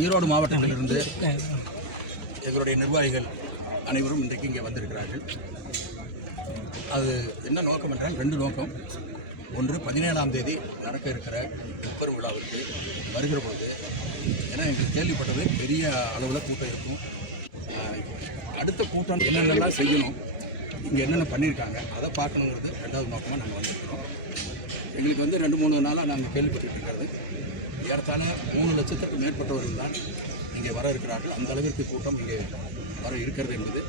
ஈரோடு மாவட்டத்திலிருந்து எங்களுடைய நிர்வாகிகள் அனைவரும் இன்றைக்கு இங்கே வந்திருக்கிறார்கள். அது என்ன நோக்கம் என்றால் 2 நோக்கம். ஒன்று, 17ஆம் தேதி நடக்க இருக்கிற முப்பெரும் விழாவிற்கு வருகிற பொழுது, ஏன்னா எங்களுக்கு கேள்விப்பட்டது பெரிய அளவில் கூட்டம் இருக்கும். அடுத்த கூட்டம் என்னென்னலாம் செய்யணும், இங்கே என்னென்ன பண்ணியிருக்காங்க அதை பார்க்கணுங்கிறது 2வது நோக்கமாக நாங்கள் வந்திருக்கிறோம். எங்களுக்கு 2-3 நாளாக நாங்கள் கேள்விப்பட்டு இருக்கிறது ஏறத்தாழ 3 லட்சத்துக்கு மேற்பட்டவர்கள் தான் இங்கே வர இருக்கிறார்கள். அந்த அளவிற்கு கூட்டம் இங்கே வர இருக்கிறது என்பது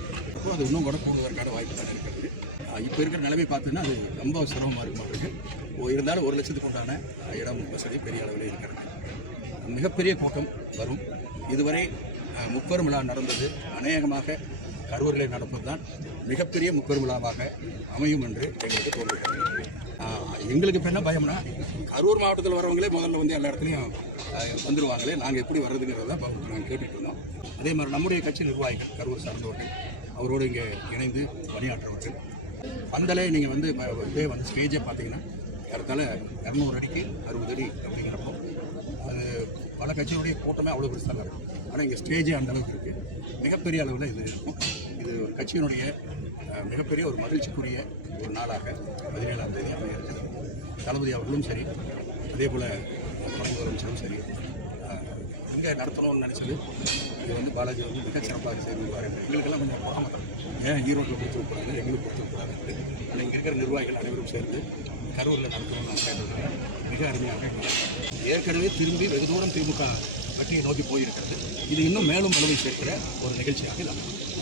அது இன்னும் கூட போவதற்கான வாய்ப்பு தான் இருக்கிறது. இப்போ இருக்கிற நிலைமை பார்த்தீங்கன்னா அது ரொம்ப சிரமமாக இருக்க மாட்டிருக்கு. இருந்தாலும் 1 லட்சத்துக்கு உண்டான இடம் வசதி பெரிய அளவில் இருக்கிறது. மிகப்பெரிய கூட்டம் வரும். இதுவரை முப்பெரும் விழா நடந்தது அநேகமாக கரூரில் நடப்பது தான் மிகப்பெரிய முப்பெரும் விழாவாக அமையும் என்று எங்களுக்கு தோன்றுகிறது. எங்களுக்கு இப்போ என்ன பயம்னா, கரூர் மாவட்டத்தில் வரவங்களே முதல்ல எல்லா இடத்துலையும் வந்துடுவாங்களே, நாங்கள் எப்படி வர்றதுங்கிறத நாங்கள் கேட்டுட்டு இருந்தோம். அதே மாதிரி நம்முடைய கட்சி நிர்வாகிகள் கரூர் சார்ந்தவர்கள் அவரோடு இங்கே இணைந்து பணியாற்றுவர்கள். பந்தலே நீங்கள் இதே ஸ்டேஜே பார்த்தீங்கன்னா ஏறத்தாழ 200 அடிக்கு 60 அடி அப்படிங்கிறப்போ அது பல கட்சியுடைய கூட்டமே அவ்வளோ பெருசாக இருக்கும். ஆனால் இங்கே ஸ்டேஜே அந்த அளவுக்கு இருக்குது. மிகப்பெரிய அளவில் இது இருக்கும். இது கட்சியினுடைய மிகப்பெரிய ஒரு மகிழ்ச்சிக்குரிய ஒரு நாளாக 17ஆம் தேதி அமைய இருக்கிறது. தளபதி அவர்களும் சரி, அதே போல் முதலமைச்சரும் சரி, இங்கே நடத்தணும்னு நினச்சது இது பாலாஜி மிகச்சிறப்பாக செய்திருவார். எங்களுக்கெல்லாம் கொஞ்சம் பொறாமத்தம், ஏன் ஈரோட்டில் கொடுத்துருக்கூடாது, எங்களுக்கு கொடுத்துருக்கூடாது. ஆனால் இங்கே இருக்கிற நிர்வாகிகள் அனைவரும் சேர்ந்து கரூரில் நடத்தணும்னு நான் கேட்டது மிக அருமையாக. ஏற்கனவே திரும்பி வெகு தூரம் திமுக கட்சியை நோக்கி போயிருக்கிறது. இது இன்னும் மேலும் வலுவை சேர்க்கிற ஒரு நிகழ்ச்சியாக அமையும்.